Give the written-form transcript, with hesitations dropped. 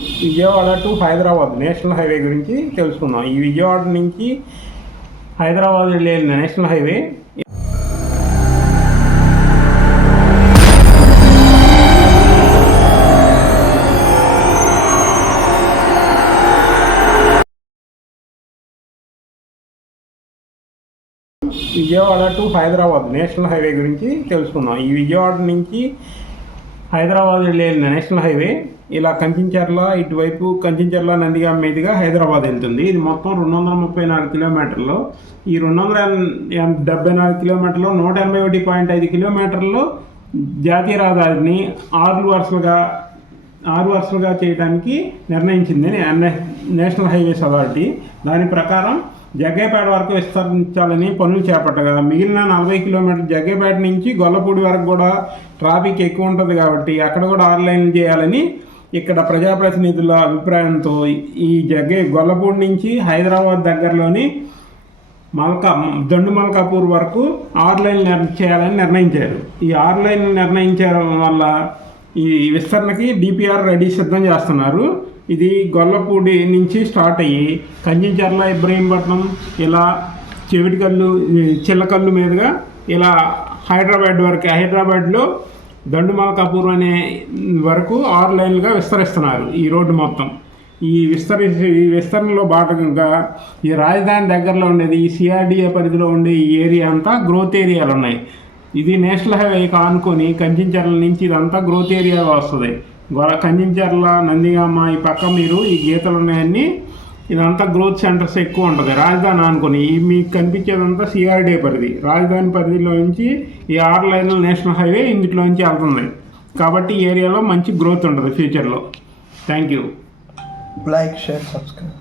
Vijayawada to Hyderabad national highway గురించి తెలుసుకుందాం. ఈ విజయవాడ నుంచి హైదరాబాద్ వెళ్ళే national highway Vijayawada to Hyderabad national highway గురించి తెలుసుకుందాం. ఈ విజయవాడ నుంచి హైదరాబాద్ వెళ్ళే నేషనల్ హైవే ఇలా కంచించర్ల ఇటువైపు కంచించర్ల నందిగామ మీదుగా హైదరాబాద్ వెళ్తుంది. ఇది మొత్తం 234 కిలోమీటర్లు. ఈ 274 కిలోమీటర్లు 181.5 కిలోమీటర్లు జాతీయ రహదారిని ఆరు వరుసలుగా చేయడానికి నిర్ణయించింది నేషనల్ హైవేస్ అథారిటీ. దాని ప్రకారం జగ్గయ్యపేట వరకు విస్తరించాలని పనులు చేపట్టగా మిగిలిన 40 కిలోమీటర్లు జగ్గయ్యపేట నుంచి గొల్లపూడి వరకు కూడా ట్రాఫిక్ ఎక్కువ ఉంటుంది కాబట్టి అక్కడ కూడా 6 లైన్లు చేయాలని ఇక్కడ ప్రజాప్రతినిధుల అభిప్రాయంతో ఈ గొల్లపూడి నుంచి హైదరాబాద్ దగ్గరలోని దొండుమల్కాపూర్ వరకు 6 లైన్లు చేయాలని నిర్ణయించారు. ఈ 6 లైన్లు నిర్ణయించడం వల్ల ఈ విస్తరణకి డిపిఆర్ రెడీ సిద్ధం చేస్తున్నారు. ఇది గొల్లపూడి నుంచి స్టార్ట్ అయ్యి కంచించర్ల ఇబ్రహీంపట్నం ఇలా చిల్లకల్లు మీదుగా ఇలా హైదరాబాద్ వరకు హైదరాబాద్లో దొండుమల్కాపూర్ అనే వరకు 6 లైన్లుగా విస్తరిస్తున్నారు ఈ రోడ్డు మొత్తం. ఈ విస్తరణలో భాగంగా ఈ రాజధాని దగ్గరలో ఉండేది ఈ సిఆర్డిఏ పరిధిలో ఉండే ఈ ఏరియా అంతా గ్రోత్ ఏరియాలు ఉన్నాయి. ఇది నేషనల్ హైవేకి ఆనుకొని కంచించర్ల నుంచి ఇదంతా గ్రోత్ ఏరియాగా వస్తుంది. కంచించర్ల నందిగామ ఈ పక్క మీరు ఈ గీతలు ఉన్నాయన్నీ ఇదంతా గ్రోత్ సెంటర్స్ ఎక్కువ ఉంటుంది. రాజధాని అనుకుని మీకు కనిపించేదంతా సిఆర్డీఏ పరిధి. రాజధాని పరిధిలో నుంచి ఈ 6 లైన్ల నేషనల్ హైవే ఇందులో నుంచి వెళ్తుంది కాబట్టి ఈ ఏరియాలో మంచి గ్రోత్ ఉంటుంది ఫ్యూచర్లో. Thank you. Like, share, subscribe.